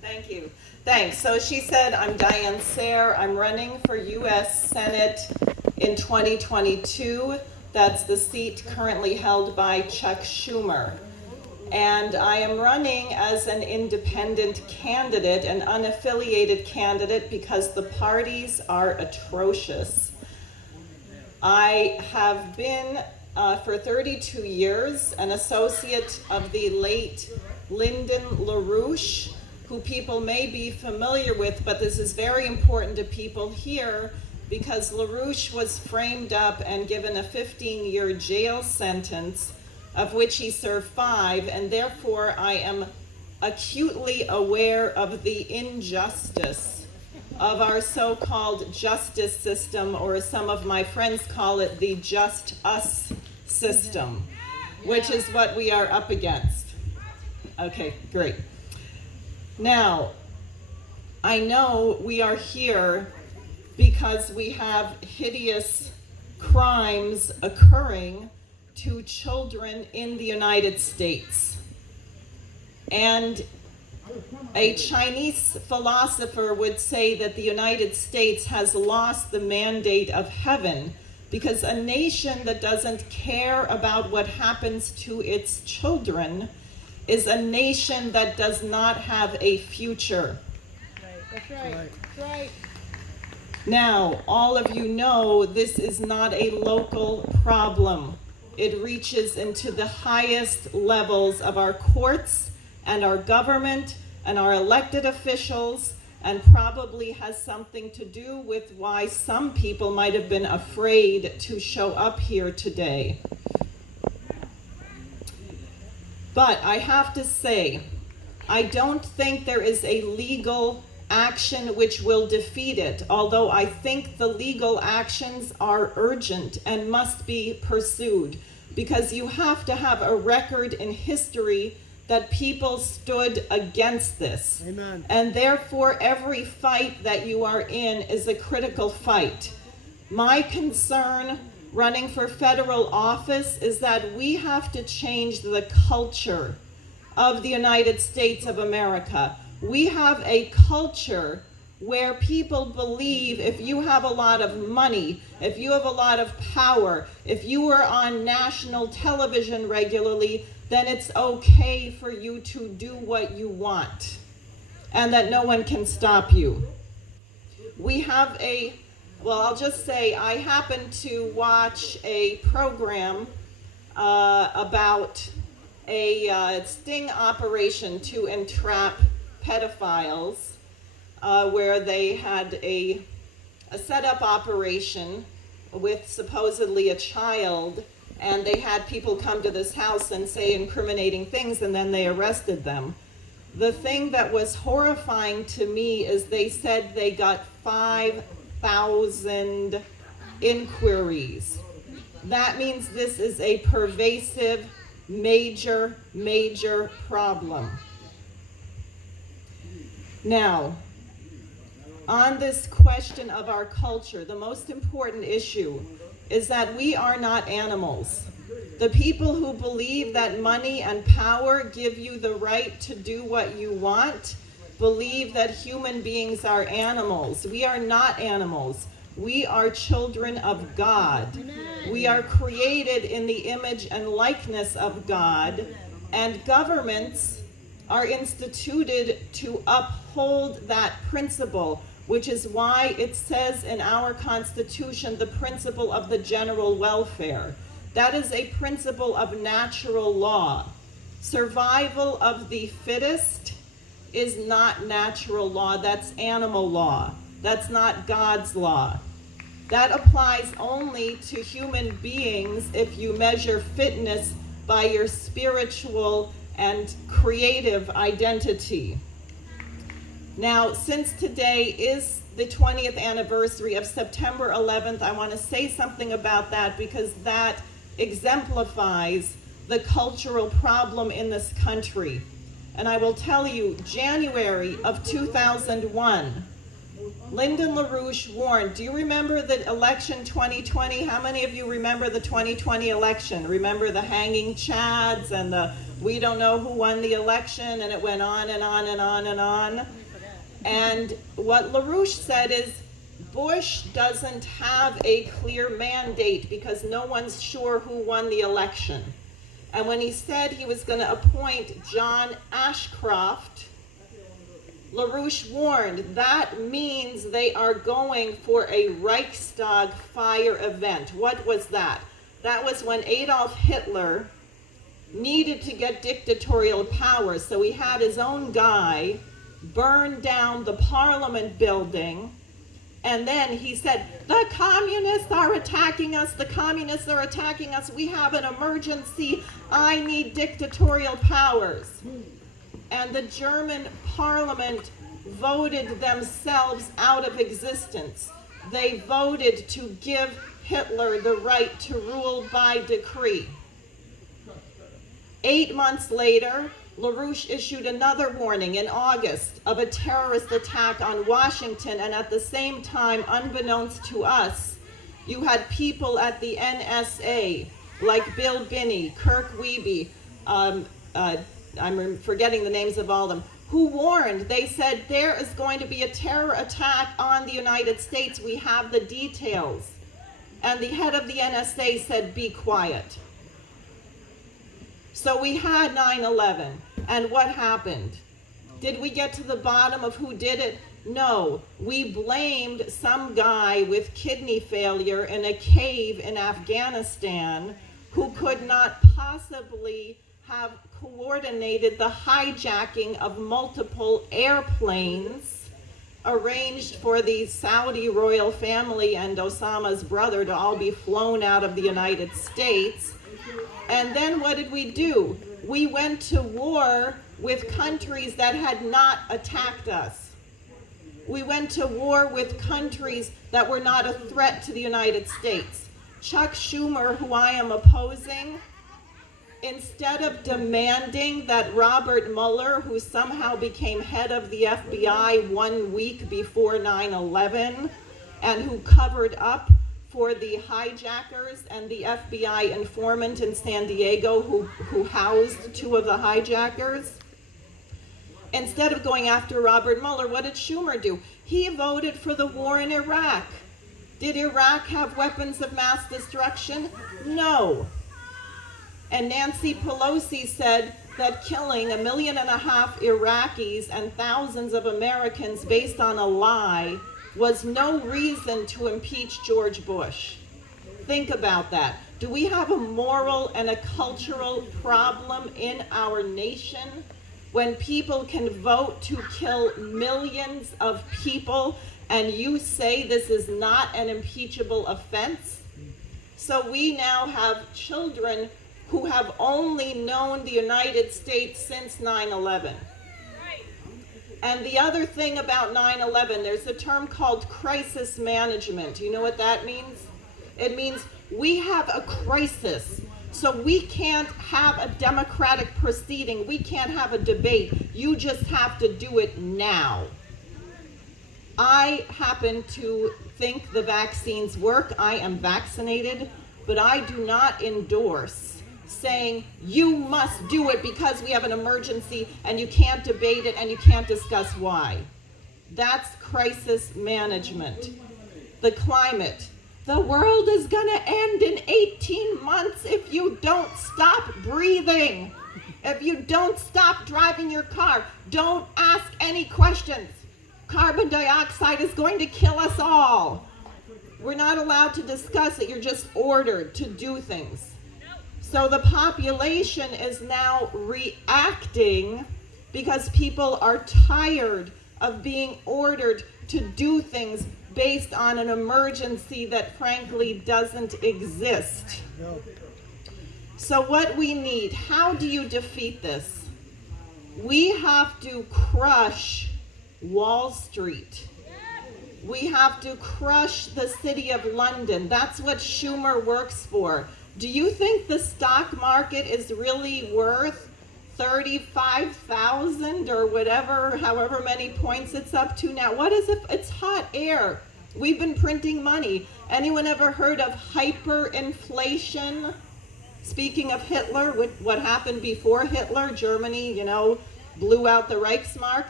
Thank you. Thanks. So she said, I'm Diane Sayre. I'm running for U.S. Senate in 2022. That's the seat currently held by Chuck Schumer. And I am running as an independent candidate, an unaffiliated candidate, because the parties are atrocious. I have been, for 32 years, an associate of the late Lyndon LaRouche, who people may be familiar with, but this is very important to people here because LaRouche was framed up and given a 15-year jail sentence, of which he served 5, and therefore I am acutely aware of the injustice of our so-called justice system, or as some of my friends call it, the just us system, which is what we are up against. Okay, great. Now, I know we are here because we have hideous crimes occurring to children in the United States. And a Chinese philosopher would say that the United States has lost the mandate of heaven because a nation that doesn't care about what happens to its children is a nation that does not have a future. That's right. That's right. Now, all of you know this is not a local problem. It reaches into the highest levels of our courts and our government and our elected officials, and probably has something to do with why some people might have been afraid to show up here today. But I have to say, I don't think there is a legal action which will defeat it, although I think the legal actions are urgent and must be pursued, because you have to have a record in history that people stood against this. Amen. And therefore, every fight that you are in is a critical fight. My concern running for federal office is that we have to change the culture of the United States of America. We have a culture where people believe if you have a lot of money, if you have a lot of power, if you are on national television regularly, then it's okay for you to do what you want and that no one can stop you. We have I'll just say I happened to watch a program about a sting operation to entrap pedophiles, where they had a set-up operation with supposedly a child, and they had people come to this house and say incriminating things, and then they arrested them. The thing that was horrifying to me is they said they got 5,000 inquiries. That means this is a pervasive, major problem. Now, on this question of our culture, the most important issue is that we are not animals. The people who believe that money and power give you the right to do what you want believe that human beings are animals. We are not animals. We are children of God. We are created in the image and likeness of God, and governments are instituted to uphold that principle, which is why it says in our Constitution the principle of the general welfare. That is a principle of natural law. Survival of the fittest is not natural law, that's animal law. That's not God's law. That applies only to human beings if you measure fitness by your spiritual and creative identity. Now, since today is the 20th anniversary of September 11th, I want to say something about that because that exemplifies the cultural problem in this country. And I will tell you, January of 2001, Lyndon LaRouche warned. Do you remember the election 2020? How many of you remember the 2020 election? Remember the hanging chads and the We don't know who won the election, and it went on and on and on and on. And what LaRouche said is, Bush doesn't have a clear mandate because no one's sure who won the election. And when he said he was going to appoint John Ashcroft, LaRouche warned that means they are going for a Reichstag fire event. What was that? That was when Adolf Hitler needed to get dictatorial power, so he had his own guy burn down the Parliament building, and then he said, the communists are attacking us, the communists are attacking us, we have an emergency, I need dictatorial powers. And the German Parliament voted themselves out of existence. They voted to give Hitler the right to rule by decree. 8 months later, LaRouche issued another warning in August of a terrorist attack on Washington, and at the same time, unbeknownst to us, you had people at the NSA, like Bill Binney, Kirk Wiebe, I'm forgetting the names of all of them, who warned. They said, there is going to be a terror attack on the United States, we have the details. And the head of the NSA said, be quiet. So we had 9/11, and what happened? Did we get to the bottom of who did it? No, we blamed some guy with kidney failure in a cave in Afghanistan who could not possibly have coordinated the hijacking of multiple airplanes arranged for the Saudi royal family and Osama's brother to all be flown out of the United States. And then what did we do? We went to war with countries that had not attacked us. We went to war with countries that were not a threat to the United States. Chuck Schumer, who I am opposing, instead of demanding that Robert Mueller, who somehow became head of the FBI 1 week before 9/11, and who covered up for the hijackers and the FBI informant in San Diego who housed 2 of the hijackers, instead of going after Robert Mueller, what did Schumer do? He voted for the war in Iraq. Did Iraq have weapons of mass destruction? No. And Nancy Pelosi said that killing 1.5 million Iraqis and thousands of Americans based on a lie was no reason to impeach George Bush. Think about that. Do we have a moral and a cultural problem in our nation when people can vote to kill millions of people and you say this is not an impeachable offense? So we now have children who have only known the United States since 9/11. And the other thing about 9/11, there's a term called crisis management. Do you know what that means? It means we have a crisis, so we can't have a democratic proceeding. We can't have a debate. You just have to do it now. I happen to think the vaccines work. I am vaccinated, but I do not endorse saying you must do it because we have an emergency and you can't debate it and you can't discuss why. That's crisis management. The climate. The world is gonna end in 18 months if you don't stop breathing. If you don't stop driving your car. Don't ask any questions. Carbon dioxide is going to kill us all. We're not allowed to discuss it. You're just ordered to do things. So the population is now reacting because people are tired of being ordered to do things based on an emergency that frankly doesn't exist. So what we need, how do you defeat this? We have to crush Wall Street. We have to crush the City of London. That's what Schumer works for. Do you think the stock market is really worth 35,000 or whatever, however many points it's up to now? What is it? It's hot air. We've been printing money. Anyone ever heard of hyperinflation? Speaking of Hitler, what happened before Hitler, Germany, blew out the Reichsmark.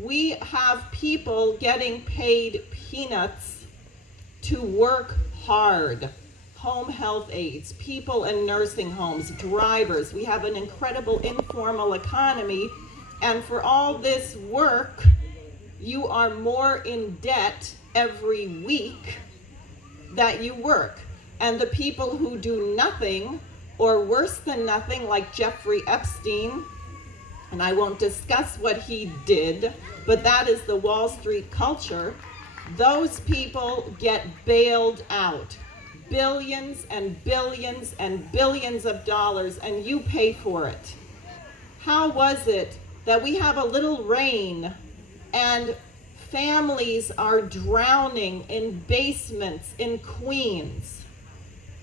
We have people getting paid peanuts to work hard. Home health aides, people in nursing homes, drivers. We have an incredible informal economy, and for all this work, you are more in debt every week that you work. And the people who do nothing, or worse than nothing, like Jeffrey Epstein, and I won't discuss what he did, but that is the Wall Street culture, those people get bailed out. Billions and billions and billions of dollars, and you pay for it. How was it that we have a little rain and families are drowning in basements in Queens?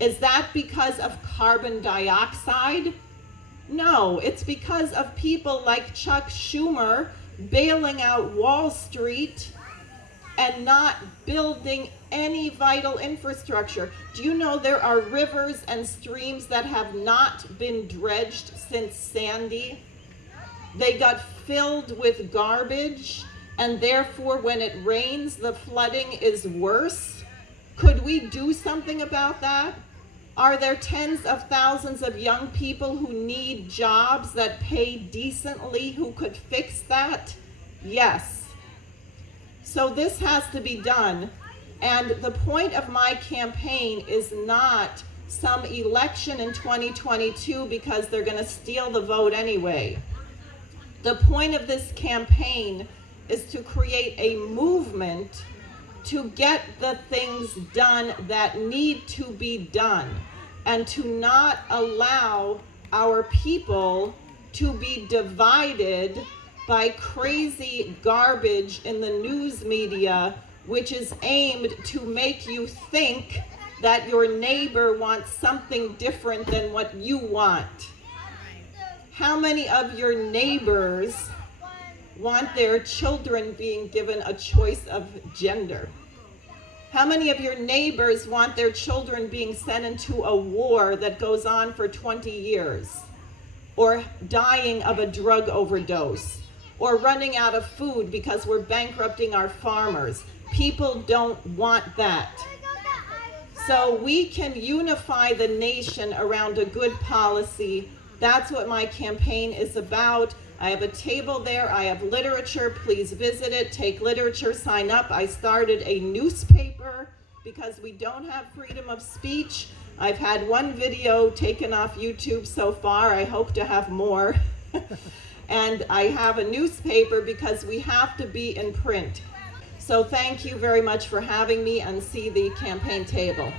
Is that because of carbon dioxide? No, it's because of people like Chuck Schumer bailing out Wall Street and not building any vital infrastructure. Do you know there are rivers and streams that have not been dredged since Sandy? They got filled with garbage, and therefore when it rains, the flooding is worse. Could we do something about that? Are there tens of thousands of young people who need jobs that pay decently who could fix that? Yes. So this has to be done. And the point of my campaign is not some election in 2022 because they're going to steal the vote anyway. The point of this campaign is to create a movement to get the things done that need to be done, and to not allow our people to be divided by crazy garbage in the news media, which is aimed to make you think that your neighbor wants something different than what you want. How many of your neighbors want their children being given a choice of gender? How many of your neighbors want their children being sent into a war that goes on for 20 years? Or dying of a drug overdose? Or running out of food because we're bankrupting our farmers? People don't want that. So we can unify the nation around a good policy. That's what my campaign is about. I have a table there. I have literature. Please visit it. Take literature. Sign up. I started a newspaper because we don't have freedom of speech. I've had one video taken off YouTube so far. I hope to have more. And I have a newspaper because we have to be in print. So thank you very much for having me, and see the campaign table.